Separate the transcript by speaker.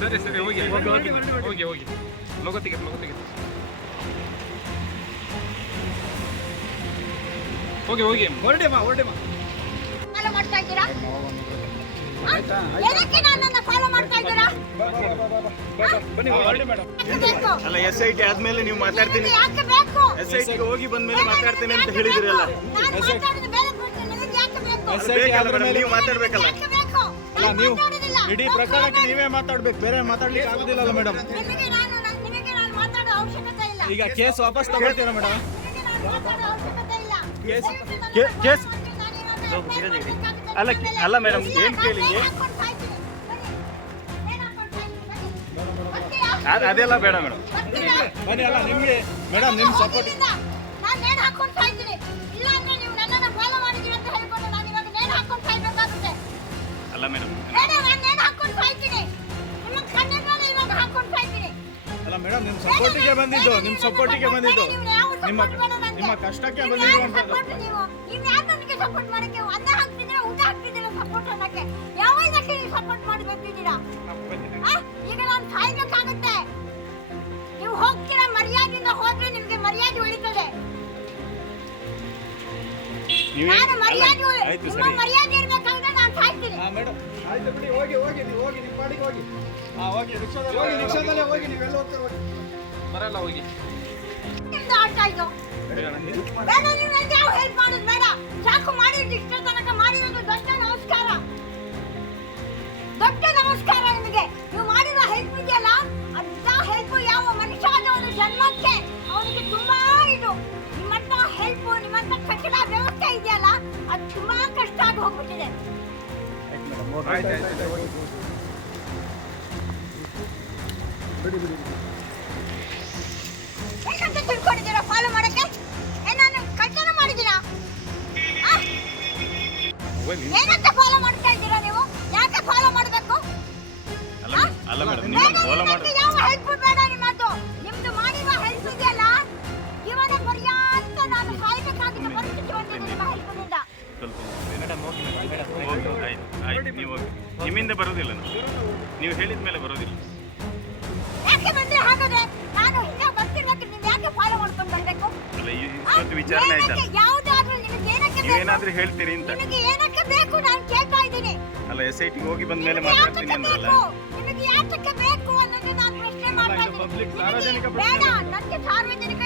Speaker 1: ಹೋಗಿ ಸರಿ ಹೋಗಿ ಹೋಗಿ ತೆಗೆದು ಹೋಗಿ ಹೋಗಿ
Speaker 2: ಹೊರಡೆಮ್ಮ ಹೊರಡೆಮ್ಮ
Speaker 3: ಫಾಲೋ ಮಾಡ್ತಾ ಇದ್ದೀರಾ? ಆ? ಏನಕ್ಕೆ ನನ್ನನ್ನ ಫಾಲೋ ಮಾಡ್ತಾ ಇದ್ದೀರಾ?
Speaker 2: ಬನ್ನಿ ಹೊರಡಿ ಮೇಡಮ್.
Speaker 4: ಅಲ್ಲ ಎಸ್ ಐ ಟಿ ಆದ್ಮೇಲೆ ನೀವು ಮಾತಾಡ್ತೀನಿ.
Speaker 3: ನಿಮಗೆ ಯಾಕೆ ಬೇಕು?
Speaker 4: ಎಸ್ ಐ ಟಿಗೆ ಹೋಗಿ ಬಂದ್ಮೇಲೆ ಮಾತಾಡ್ತೀನಿ ಅಂತ ಹೇಳಿದಿರಲ್ಲ.
Speaker 2: ಎಸ್
Speaker 4: ಐ ನೀವು ಮಾತಾಡ್ಬೇಕಲ್ಲ.
Speaker 2: ಅಲ್ಲ ನೀವು. ಇಡೀ ಪ್ರಕರಣಕ್ಕೆ ನೀವೇ ಮಾತಾಡ್ಬೇಕು. ಬೇರೆ ಮಾತಾಡ್ಲಿಕ್ಕೆ ಆಗುದಿಲ್ಲ ಮೇಡಮ್.
Speaker 3: ನಿಮಗೆ ನಾನು ನಿಮಗೆ ನಾನು ಮಾತಾಡೋ ಅವಶ್ಯಕತೆ ಇಲ್ಲ.
Speaker 2: ಈಗ ಕೇಸ್ ವಾಪಸ್ ತಗೊಳ್ತೀರಾ ಮೇಡಮ್?
Speaker 3: ನಿಮಗೆ ನಾನು ಮಾತಾಡೋ ಅವಶ್ಯಕತೆ ಇಲ್ಲ.
Speaker 2: ಕೇಸ್-
Speaker 4: ಅಲ್ಲ,
Speaker 3: ನಿಮ್ಮ.
Speaker 4: ಅಲ್ಲ ಮೇಡಮ್, ಏನು ಕೇಳಿ? ಅದೆಲ್ಲ ಬೇಡ ಮೇಡಮ್?
Speaker 2: ಬನ್ನಿ ಅಲ್ಲ ನಿಮ್ಗೆ ಮೇಡಮ್ ನಿಮ್ ಸಪೋರ್ಟ್
Speaker 4: ಅಲ್ಲ
Speaker 3: ನಾನು
Speaker 2: ಮೇಡಮ್ ನಿಮ್ ಸಪೋರ್ಟಿಗೆ ಬಂದಿದ್ದು ನಿಮ್ ಸಪೋರ್ಟಿಗೆ ಬಂದಿದ್ದು. ನಿಮ್ಮ ನಿಮ್ಮ ಕಷ್ಟಕ್ಕೆ ಬಂದಿದ್ದು ಅಂತ
Speaker 3: ಸಪೋರ್ಟ್ ನೀವು? ಇನ್ಯಾರು ನನಗೆ ಸಪೋರ್ಟ್ ಮಾಡಕ್ಕೆ ಅನ್ನ ಹಾಕ್ತಿದ್ದೀರಾ ಊಟ ಹಾಕ್ತಿದ್ದೀರಾ ಸಪೋರ್ಟ್ ಅನ್ನಕ್ಕೆ? ಯಾವ ಇದಕ್ಕೆ ನೀವು ಸಪೋರ್ಟ್ ಮಾಡಬೇಕಿದ್ದೀರಾ? ಈಗ ನಾನು ಸಾಯ್ಬೇಕಾಗುತ್ತೆ. ನೀವು ಹೋಗ್ತೀರಾ ಮರ್ಯಾದೆಯಿಂದ ಹೋದ್ರೆ ನಿಮ್ಗೆ ಮರ್ಯಾದೆ ಉಳಿತದೆ. ನಾನು ಮರ್ಯಾದೆ ನಿಮ್ಮ ಮರ್ಯಾದೆ ಇರ್ಬೇಕಾದ್ರೆ ನಾನು ಸಾಯ್ತೀನಿ.
Speaker 2: ಮೇಡಮ್. ಆಯ್ತು ಬಿಡಿ ಹೋಗಿ ಹೋಗಿ ನೀವು ಹೋಗಿ ನಿಮ್ಮ ಪಾಡಿಗೆ ಹೋಗಿ. ಹಾ ಹೋಗಿ ರಿಕ್ಷಾದಲ್ಲಿ ಹೋಗಿ ರಿಕ್ಷಾದಲ್ಲೇ ಹೋಗಿ ನೀವೆಲ್ಲ ಹೋಗ್ತೀರ ಹೋಗಿ.
Speaker 1: ಬರಲ್ಲ ಹೋಗಿ.
Speaker 3: ದೊಡ್ಡ ನಮಸ್ಕಾರ. ನಿಮಗೆ. ನೀವು ಮಾಡಿರೋ ಹೆಲ್ಪ್ ಇದೆಯಲ್ಲ ಅಂತ ಹೆಲ್ಪ್ ಯಾವ ಮನುಷ್ಯ ಆದವನು ಜನ್ಮಕ್ಕೆ ಅವನಿಗೆ ತುಂಬಾ ಇದು. ನಿಮ್ಮಂತ ಹೆಲ್ಪ್ ನಿಮ್ಮಂತ ಕಟ್ಟಡ ವ್ಯವಸ್ಥೆ ಇದೆಯಲ್ಲ ಅದು ತುಂಬಾ ಕಷ್ಟ ಆಗಿ ಹೋಗ್ಬಿಟ್ಟಿದೆ. ಏನಂತ ತಿಳ್ಕೊಂಡಿದ್ದೀರಾ ಫಾಲೋ ಮಾಡಕ್ಕೆ ಏ ನಾನು ಕಳ್ತನ ಮಾಡಿದ್ದೀರಾ ಆ? ಏನಂತ ಫಾಲೋ ಮಾಡ್ತಾ ಇದ್ದೀರಾ ನೀವು? ಯಾಕೆ ಫಾಲೋ ಮಾಡಬೇಕು
Speaker 4: ಅಲ್ಲ ಮೇಡಮ್ ನೀವು ಫಾಲೋ ಮಾಡಿ
Speaker 3: ಯಾವ ಹೆಲ್ಪ್ ಬೇಡ ನಿಮ್ಮಿಂದ
Speaker 4: ಬರೋದಿಲ್ಲ ನಾವು ನೀವು ಹೇಳಿದ ಮೇಲೆ ಬರೋದಿಲ್ಲ
Speaker 3: ಯಾಕೆ ಬಂದ್ರೆ ಹಾಗಾದ್ರೆ ನಾನು ಹಿಂದೆ ಬರ್ತಿರ್ಬೇಕು ನೀವು ಯಾಕೆ ಫಾಲೋ ಮಾಡ್ಕೊಂಡು ಬರ್ಬೇಕು?
Speaker 4: ಅಲ್ಲ ಈ ವಿಚಾರಣೆ ಆಯ್ತಲ್ಲ.
Speaker 3: ಏನಕ್ಕೆ ಯಾವುದಾದ್ರೂ ನಿಮಗೆ ಏನಕ್ಕೆ ಬೇಕು?
Speaker 4: ನೀವೇನಾದ್ರೂ ಹೇಳ್ತೀರಿ ಅಂತ.
Speaker 3: ನಿಮಗೆ ಏನಕ್ಕೆ ಬೇಕು? ನಾನು ಕೇಳ್ತಾ ಇದ್ದೀನಿ.
Speaker 4: ಅಲ್ಲ ಎಸ್ ಐ ಹೋಗಿ ಬಂದ ಮೇಲೆ ಮಾತಾಡ್ತೀನಿ ಅಂದ್ರಲ್ಲ.
Speaker 3: ನಿಮಗೆ ಯಾತಕ್ಕೆ ಬೇಕು ಅನ್ನೋದು ನಾನು ಪ್ರಶ್ನೆ ಮಾಡ್ತಾ
Speaker 2: ಇದು public ಸಾರ್ವಜನಿಕ
Speaker 3: ಬೇಡ. ನನಗೆ ಸಾರ್ವಜನಿಕ